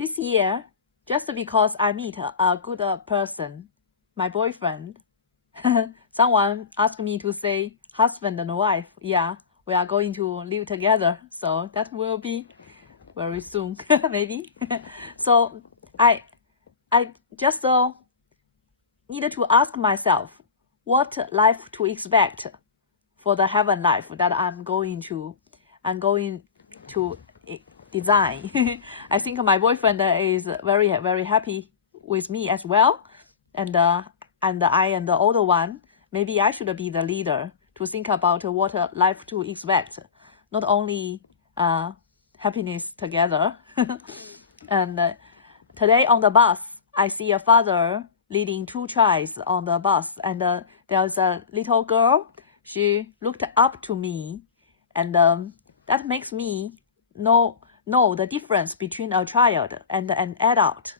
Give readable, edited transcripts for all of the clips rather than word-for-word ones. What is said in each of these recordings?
This year, just because I meet a good person, my boyfriend, someone asked me to say husband and wife. Yeah, we are going to live together. So that will be very soon, maybe. So I just needed to ask myself what life to expect for the heaven life that I'm going to design. I think my boyfriend is very happy with me as well, and I am the older one. Maybe I should be the leader to think about what life to expect, not only happiness together. And today on the bus, I see a father leading two childs on the bus, and there's a little girl. She looked up to me, and that makes me know the difference between a child and an adult.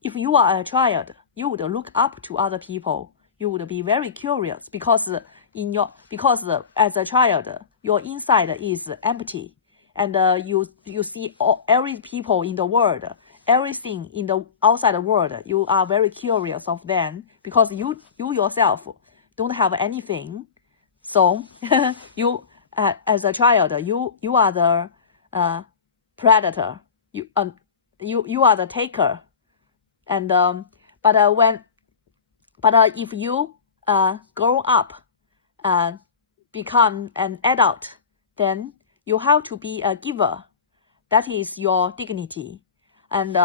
If you are a child, you would look up to other people. You would be very curious because as a child, your inside is empty, and you see every people in the world, everything in the outside world. You are very curious of them because you yourself don't have anything. So you as a child, you are the predator. You are the taker. And if you grow up, become an adult, then you have to be a giver. That is your dignity. And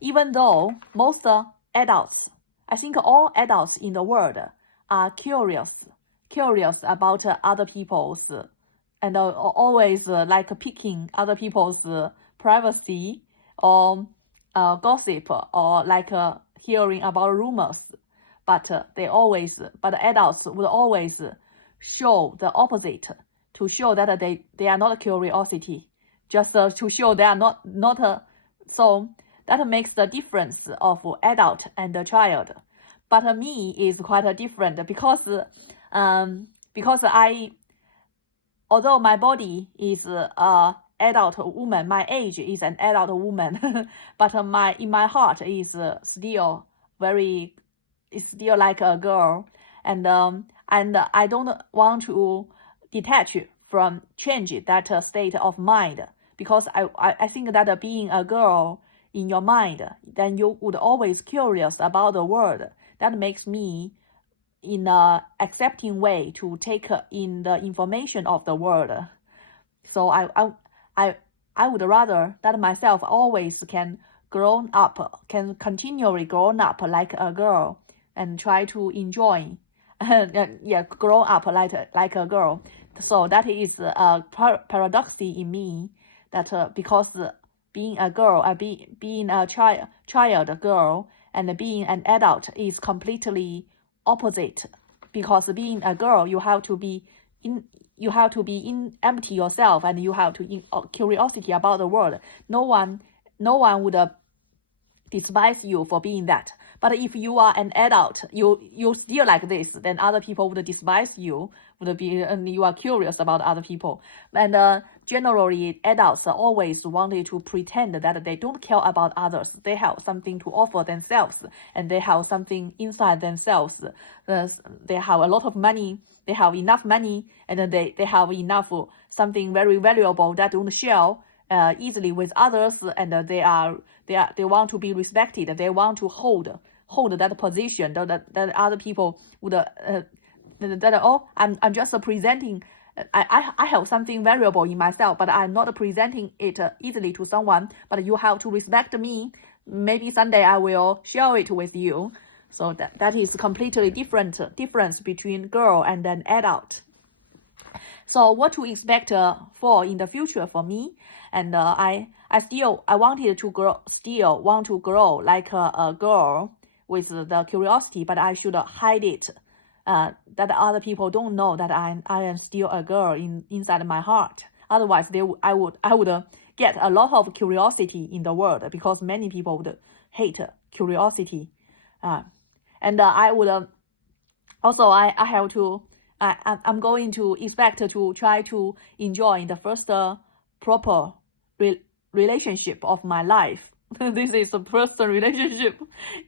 even though most adults, I think all adults in the world are curious about other people's, and always like picking other people's privacy or gossip, or like hearing about rumors. But adults would always show the opposite, to show that they are not curiosity, just to show they are not. So that makes the difference of adult and a child. But me is quite different because although my body is adult woman, my age is an adult woman, but in my heart is still like a girl, and I don't want to detach from change that state of mind, because I think that being a girl in your mind, then you would always curious about the world. That makes me in a accepting way to take in the information of the world. So I would rather that myself always can continually grown up like a girl and try to enjoy, grow up like a girl. So that is a paradoxy in me, that because being a girl, being a child girl, and being an adult is completely opposite. Because being a girl, you have to be empty yourself, and you have to curiosity about the world. No one would despise you for being that. But if you are an adult, you still like this, then other people would despise you, and you are curious about other people. And generally, adults always wanted to pretend that they don't care about others. They have something to offer themselves, and they have something inside themselves. They have a lot of money. They have enough money, and then they have enough something very valuable that don't share easily with others, and they want to be respected. They want to hold that position that other people would I'm just presenting. I have something valuable in myself, but I'm not presenting it easily to someone. But you have to respect me. Maybe someday I will share it with you. So that is completely difference between girl and an adult. So what to expect for in the future for me, and I wanted to still want to grow like a girl with the curiosity, but I should hide it, that other people don't know that I am still a girl inside my heart. Otherwise, I would get a lot of curiosity in the world, because many people would hate curiosity, and I would also I'm going to expect to try to enjoy the first proper relationship of my life. this is a first relationship,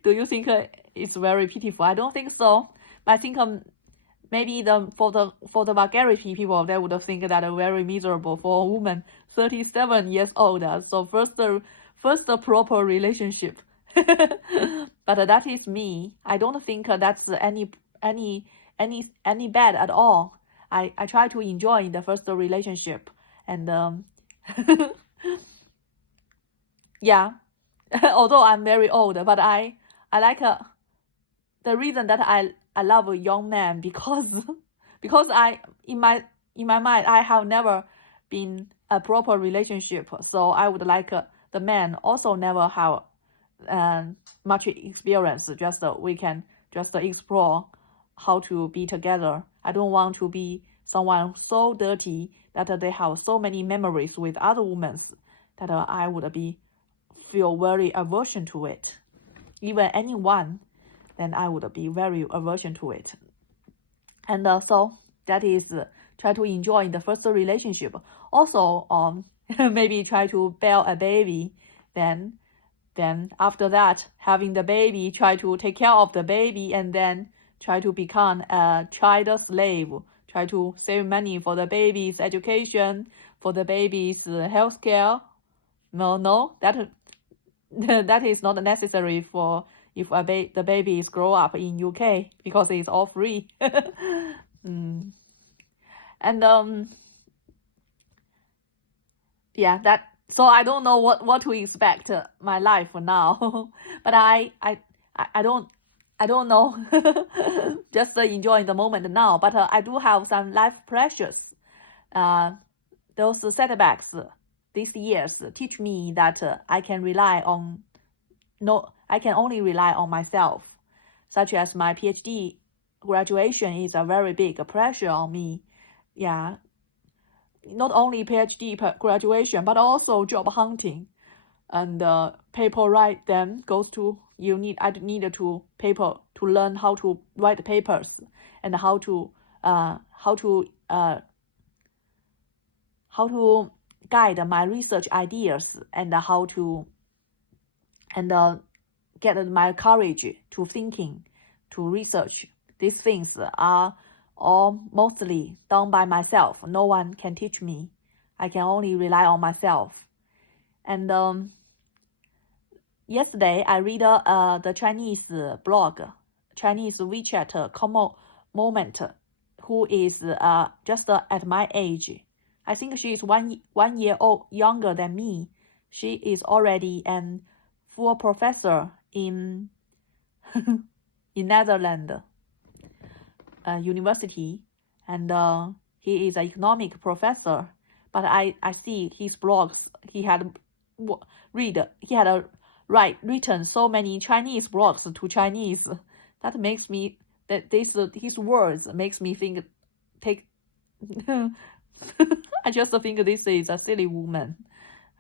do you think it's very pitiful? I don't think so. But I think maybe for the vulgarity people, they would think that very miserable for a woman 37 years old. So first proper relationship. But that is me. I don't think that's any bad at all. I try to enjoy the first relationship, and yeah. Although I'm very old, but I like the reason that I love a young man because in my mind I have never been a proper relationship, so I would like the man also never have much experience. Just we can just explore how to be together. I don't want to be someone so dirty that they have so many memories with other women that I would feel very aversion to it. Even anyone, then I would be very aversion to it. And so that is try to enjoy the first relationship. Also, maybe try to bear a baby. Then after that, having the baby, try to take care of the baby, and then try to become a child slave. Try to save money for the baby's education, for the baby's health care. No, that is not necessary for if the babies grow up in UK because it's all free. And yeah, that. So I don't know what to expect my life now, but I don't know. Just enjoying the moment now. But I do have some life pressures. Those setbacks these years teach me that I can only rely on myself, such as my PhD graduation is a very big pressure on me. Yeah, not only PhD graduation, but also job hunting, and paper write them goes to I need to learn how to write papers and how to guide my research ideas and how to get my courage to thinking, to research. These things are all mostly done by myself. No one can teach me. I can only rely on myself. And yesterday I read the Chinese blog, Chinese WeChat common moment, who is just at my age. I think she is one year old younger than me. She is already an full professor in in Netherlands university, and he is an economic professor. But I see his blogs. He had written so many Chinese blogs to Chinese. That makes me his words makes me think I just think this is a silly woman,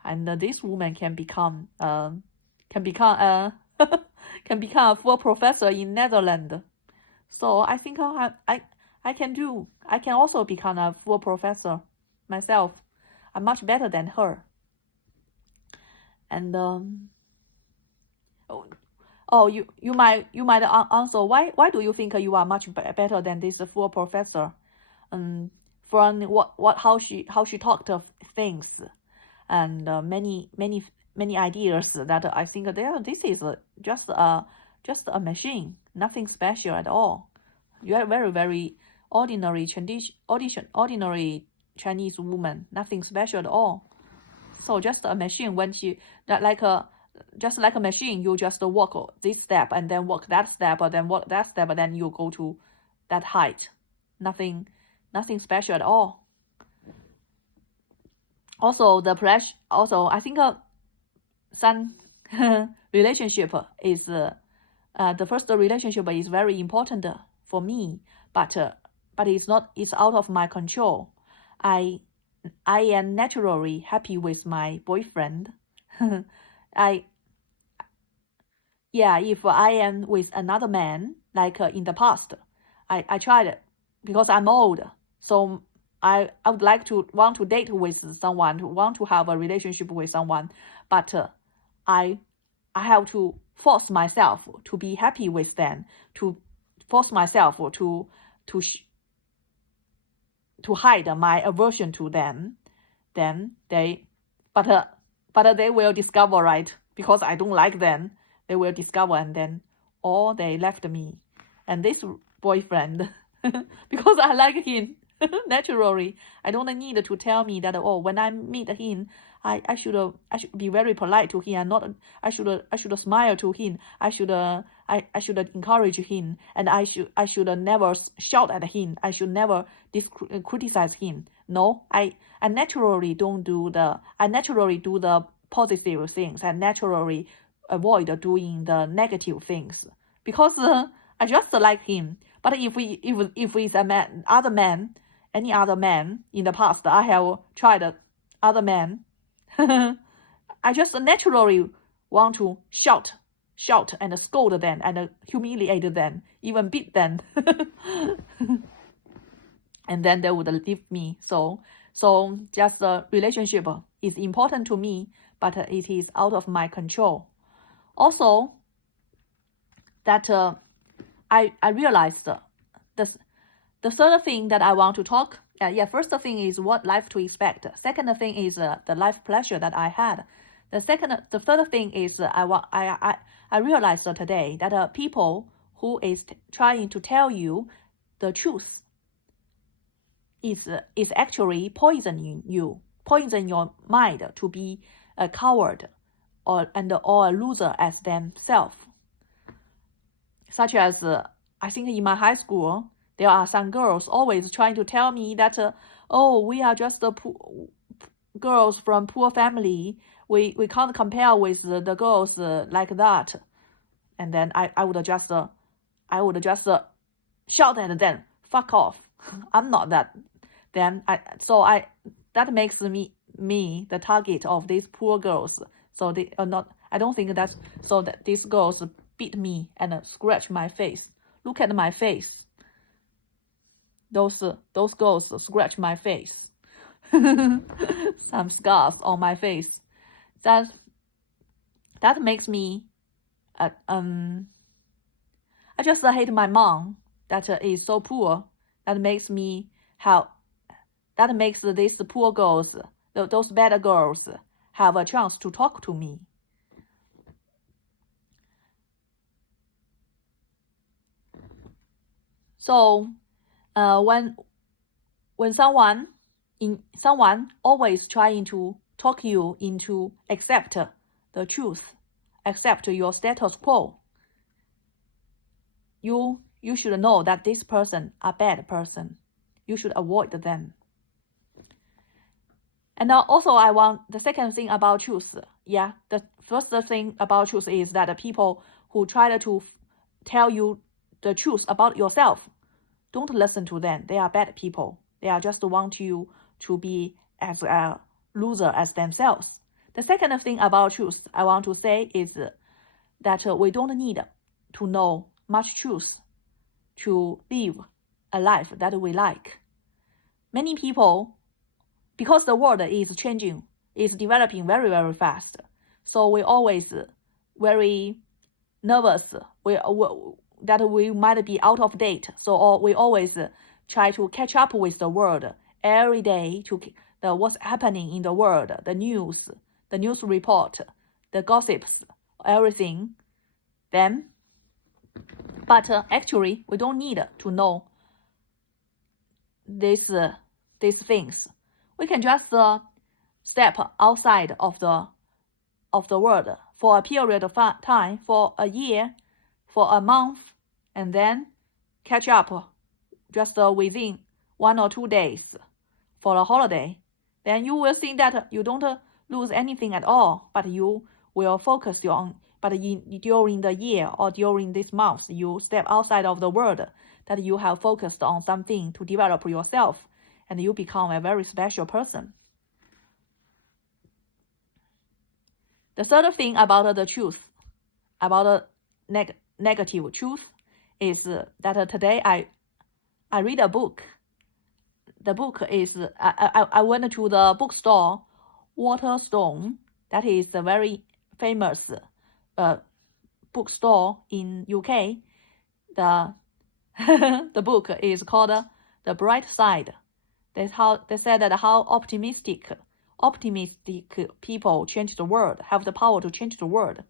and this woman can become a full professor in Netherlands. So I think I can also become a full professor myself. I'm much better than her. And you might answer, why do you think you are much better than this full professor? From how she talked of things, and many ideas that I think this is just a machine, nothing special at all. You are very, very ordinary Chinese woman, nothing special at all. So just a machine. When just like a machine, you just walk this step and then walk that step, and then walk that step, and then you go to that height. Nothing special at all. Also, I think some relationship is the first relationship is very important for me, but it's out of my control. I am naturally happy with my boyfriend. If I am with another man, like in the past, I tried it because I'm old, so I would want to date with someone, want to have a relationship with someone, but I I have to force myself to be happy with them, to force myself to hide my aversion to them. Then but they will discover, right? Because I don't like them, they will discover, and then they left me. And this boyfriend, because I like him naturally, I don't need to tell me that, oh, when I meet him, I should be very polite to him, and not I should smile to him. I should encourage him, and I should never shout at him. I should never criticize him. No, I naturally do the positive things. I naturally avoid doing the negative things, because I just like him. But if it's any other man in the past, I have tried other men, I just naturally want to shout and scold them and humiliate them, even beat them. And then they would leave me. So just the relationship is important to me, but it is out of my control. Also, that I realized the third thing that I want to talk. First thing is what life to expect. Second thing is the life pleasure that I had. The third thing is I realized today that people who is trying to tell you the truth is actually poisoning your mind to be a coward or a loser as themselves. Such as I think in my high school, there are some girls always trying to tell me that, we are just girls from poor family. We can't compare with the girls like that. And then I would just shout at them, fuck off. I'm not that. Then that makes me the target of these poor girls. So they are not. I don't think that's so that these girls beat me and scratch my face. Look at my face. Those girls scratch my face. Some scars on my face. That makes me I just hate my mom that is so poor. That makes these poor girls, those bad girls, have a chance to talk to me. So when someone always trying to talk you into accept the truth, accept your status quo, you should know that this person a bad person. You should avoid them. And also I want the second thing about truth. The first thing about truth is that the people who try to tell you the truth about yourself, don't listen to them. They are bad people. They are just want you to be as a loser as themselves. The second thing about truth I want to say is that we don't need to know much truth to live a life that we like. Many people, because the world is changing, is developing very, very fast, so we always very nervous that we might be out of date. So we always try to catch up with the world every day, to what's happening in the world, the news report, the gossips, everything. But actually, we don't need to know these things. We can just step outside of the world for a period of time, for a year, for a month, and then catch up just within 1 or 2 days for a holiday. Then you will think that you don't lose anything at all, but you will focus during the year or during this month, you step outside of the world, that you have focused on something to develop yourself, and you become a very special person. The third thing about the truth, about the negative truth, is that today I read a book. The book is, I went to the bookstore, Waterstone, that is a very famous bookstore in UK. The the book is called The Bright Side. They said that how optimistic people change the world, have the power to change the world.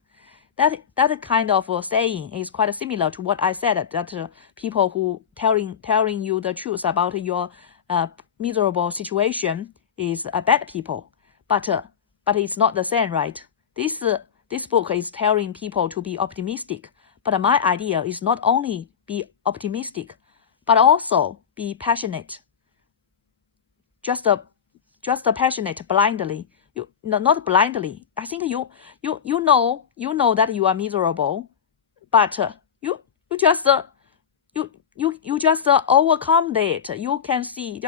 That kind of saying is quite similar to what I said, that people who telling you the truth about your miserable situation is bad people. But it's not the same, right? This book is telling people to be optimistic. But my idea is not only be optimistic, but also be passionate. Just passionate blindly. Not blindly. I think you know that you are miserable, but you just overcome it. You can see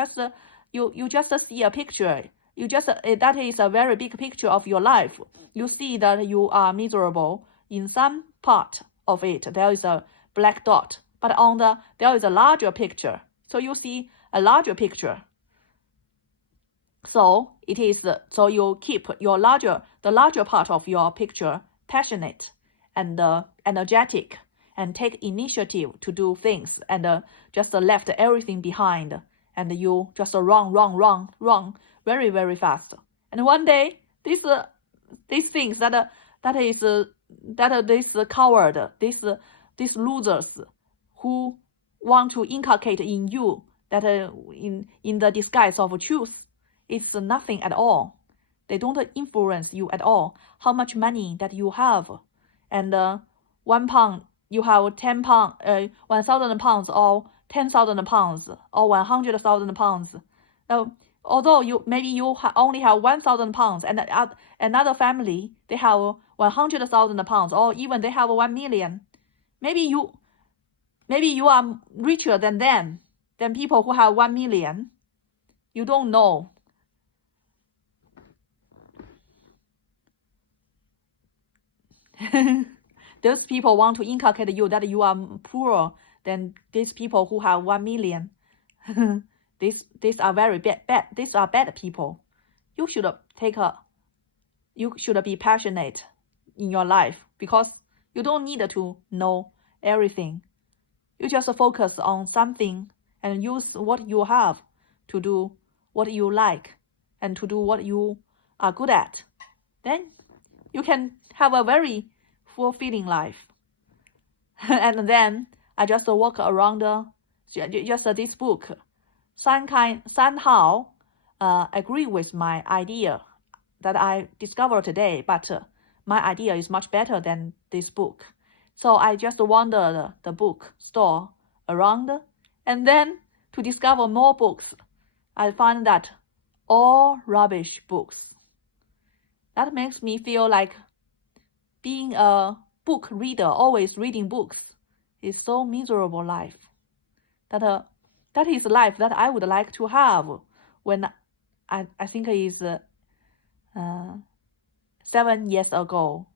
you just see a picture. That is a very big picture of your life. You see that you are miserable in some part of it. There is a black dot, but there is a larger picture. So you see a larger picture. So you keep the larger part of your picture passionate and energetic, and take initiative to do things, and just left everything behind, and you just run very, very fast. And one day these things this coward, these losers who want to inculcate in you that in the disguise of truth, it's nothing at all. They don't influence you at all. How much money that you have, and 1 pound, you have 10 pounds, 1,000 pounds, or 10,000 pounds, or 100,000 pounds. Although you only have 1,000 pounds, and another family they have 100,000 pounds, or even they have 1 million. Maybe you are richer than them, than people who have 1 million. You don't know. Those people want to inculcate you that you are poorer than these people who have 1 million. These are very bad. These are bad people. You should be passionate in your life, because you don't need to know everything. You just focus on something and use what you have to do what you like and to do what you are good at. Then you can have a very fulfilling life. And then I just walk around this book. Somehow agree with my idea that I discovered today, but my idea is much better than this book. So I just wandered the bookstore around, and then to discover more books, I find that all rubbish books. That makes me feel like being a book reader, always reading books, is so miserable life. That is life that I would like to have when I think it is 7 years ago,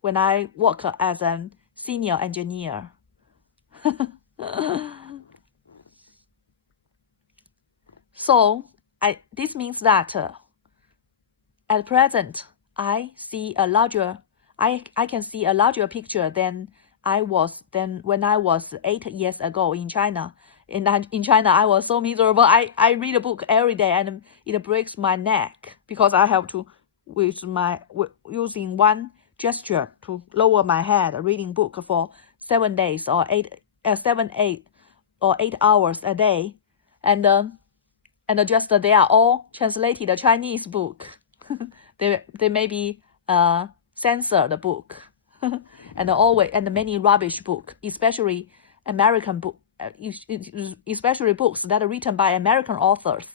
when I work as a senior engineer. So this means that at present I can see a larger picture than when I was 8 years ago in China. In China, I was so miserable. I read a book every day, and it breaks my neck, because I have to using one gesture to lower my head, reading book for 7 days or 8 hours a day, and just they are all translated Chinese book. they may be censored book, and many rubbish book, especially American book. Especially books that are written by American authors.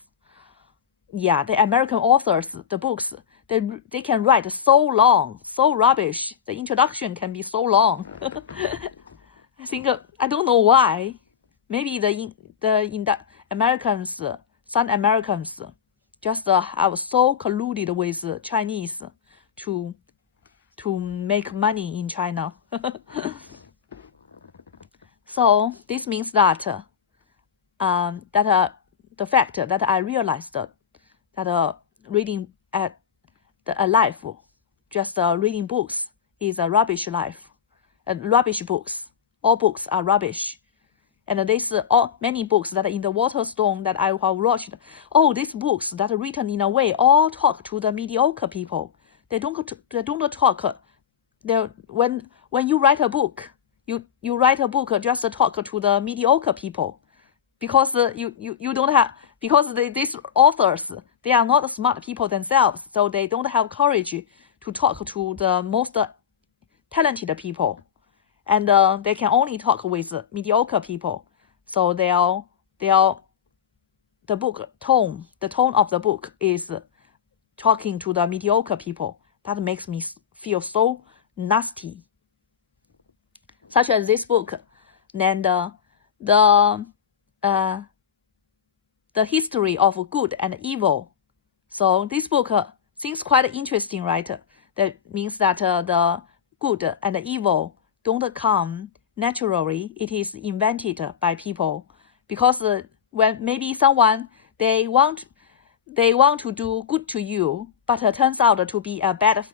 Yeah, the American authors, the books, they can write so long, so rubbish. The introduction can be so long. I think I don't know why. Maybe some Americans just have so colluded with Chinese to make money in China. So this means that the fact that I realized that reading a life, just reading books, is a rubbish life, rubbish books. All books are rubbish. And there's many books that are in the Waterstone that I have watched. Oh, these books that are written in a way all talk to the mediocre people. They don't talk. When you write a book, you write a book just to talk to the mediocre people, because you don't have, because these authors, they are not smart people themselves, so they don't have courage to talk to the most talented people, and they can only talk with mediocre people. So the tone of the book is talking to the mediocre people. That makes me feel so nasty. Such as this book, and the history of good and evil. So this book seems quite interesting, right? That means that the good and the evil don't come naturally. It is invented by people, because when maybe someone they want to do good to you, but it turns out to be a better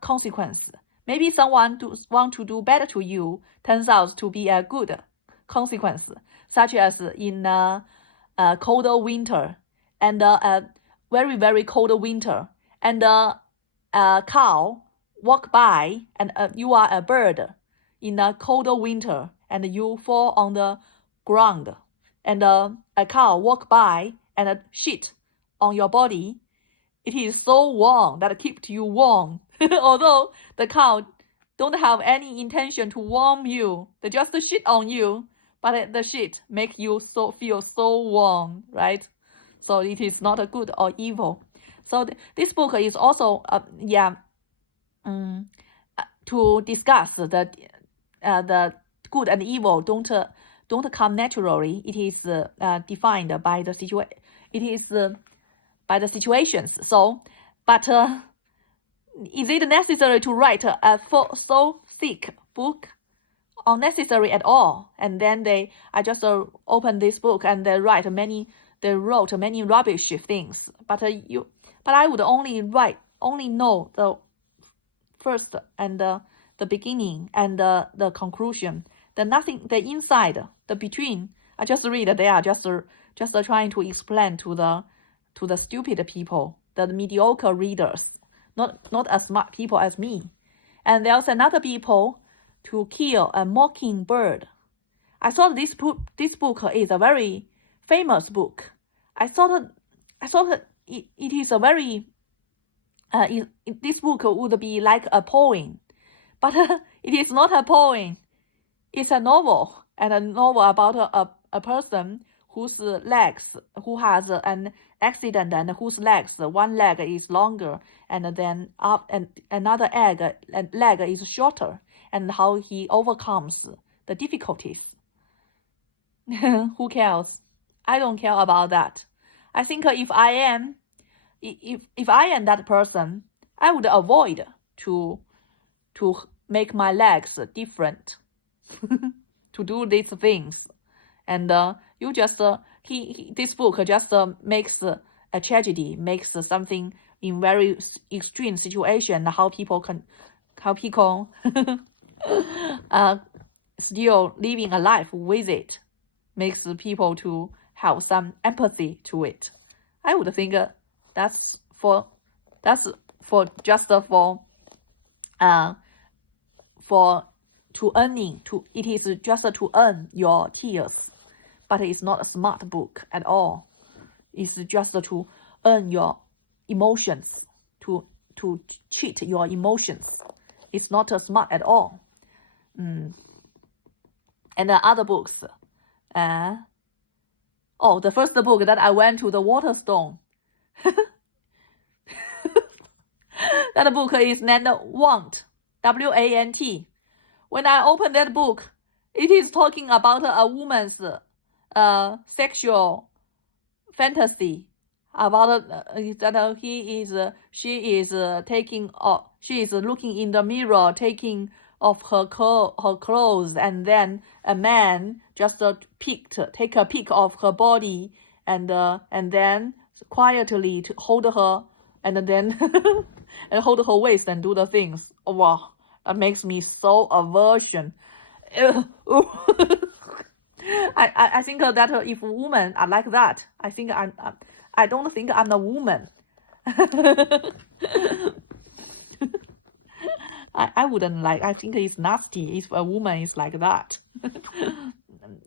consequence. Maybe someone want to do better to you, turns out to be a good consequence, such as in a colder winter, and a very, very cold winter, and a cow walk by, and you are a bird in a colder winter, and you fall on the ground, and a cow walk by and shit on your body. It is so warm that it keeps you warm. Although the cow don't have any intention to warm you, they just shit on you, but the shit make you feel so warm, right? So it is not a good or evil. So this book is also to discuss the good and evil don't come naturally. It is defined by the situation. It is by the situations. So, but is it necessary to write a so thick book? Unnecessary at all. And then I just opened this book and they wrote many rubbish things. But I would only know the first and the beginning and the conclusion. The inside, the between, I just read. They are just trying to explain to the stupid people, the mediocre readers, not as smart people as me. And there's another people to kill a mockingbird. I thought this book is a very famous book. I thought it is a very this book would be like a poem, but it is not a poem. It's a novel, and a novel about a person who has an accident, and whose one leg is longer, and then and another leg is shorter, and how he overcomes the difficulties. Who cares? I don't care about that. I think if I am that person, I would avoid to make my legs different to do these things. And you just this book just makes a tragedy, makes something in very extreme situation, how people still living a life with it, makes people to have some empathy to it. I would think that's for earning, it is just to earn your tears, but it's not a smart book at all. It's just to earn your emotions, to cheat your emotions. It's not smart at all. And the other books, the first book that I went to, the Waterstone. That book is named Want, W-A-N-T. When I opened that book, it is talking about a woman's sexual fantasy, about that she is looking in the mirror, taking off her clothes, and then a man just take a pic of her body, and then quietly to hold her, and then and hold her waist and do the things. Oh, wow, That makes me so aversion. I think that if women are like that, I don't think I'm a woman. I wouldn't like. I think it's nasty if a woman is like that.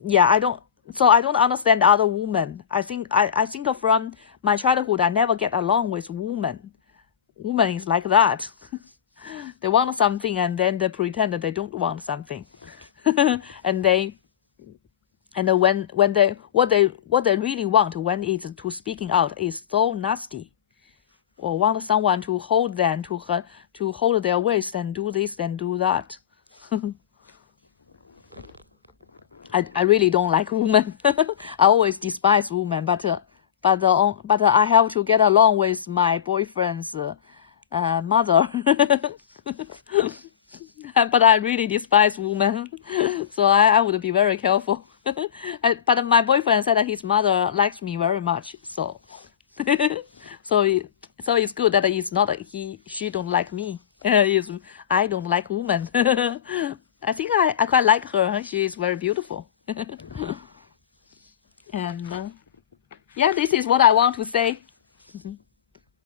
Yeah, I don't. So I don't understand other women. I think from my childhood, I never get along with women. Woman is like that. They want something and then they pretend that they don't want something, and when they what they really want when it's to speaking out is so nasty, or want someone to hold them to hold their waist and do this and do that. I really don't like women. I always despise women, but I have to get along with my boyfriend's mother. But I really despise women, so I would be very careful. But my boyfriend said that his mother likes me very much, so so it's good that it's not she don't like me. I don't like women. I think I quite like her. She is very beautiful. And yeah, this is what I want to say.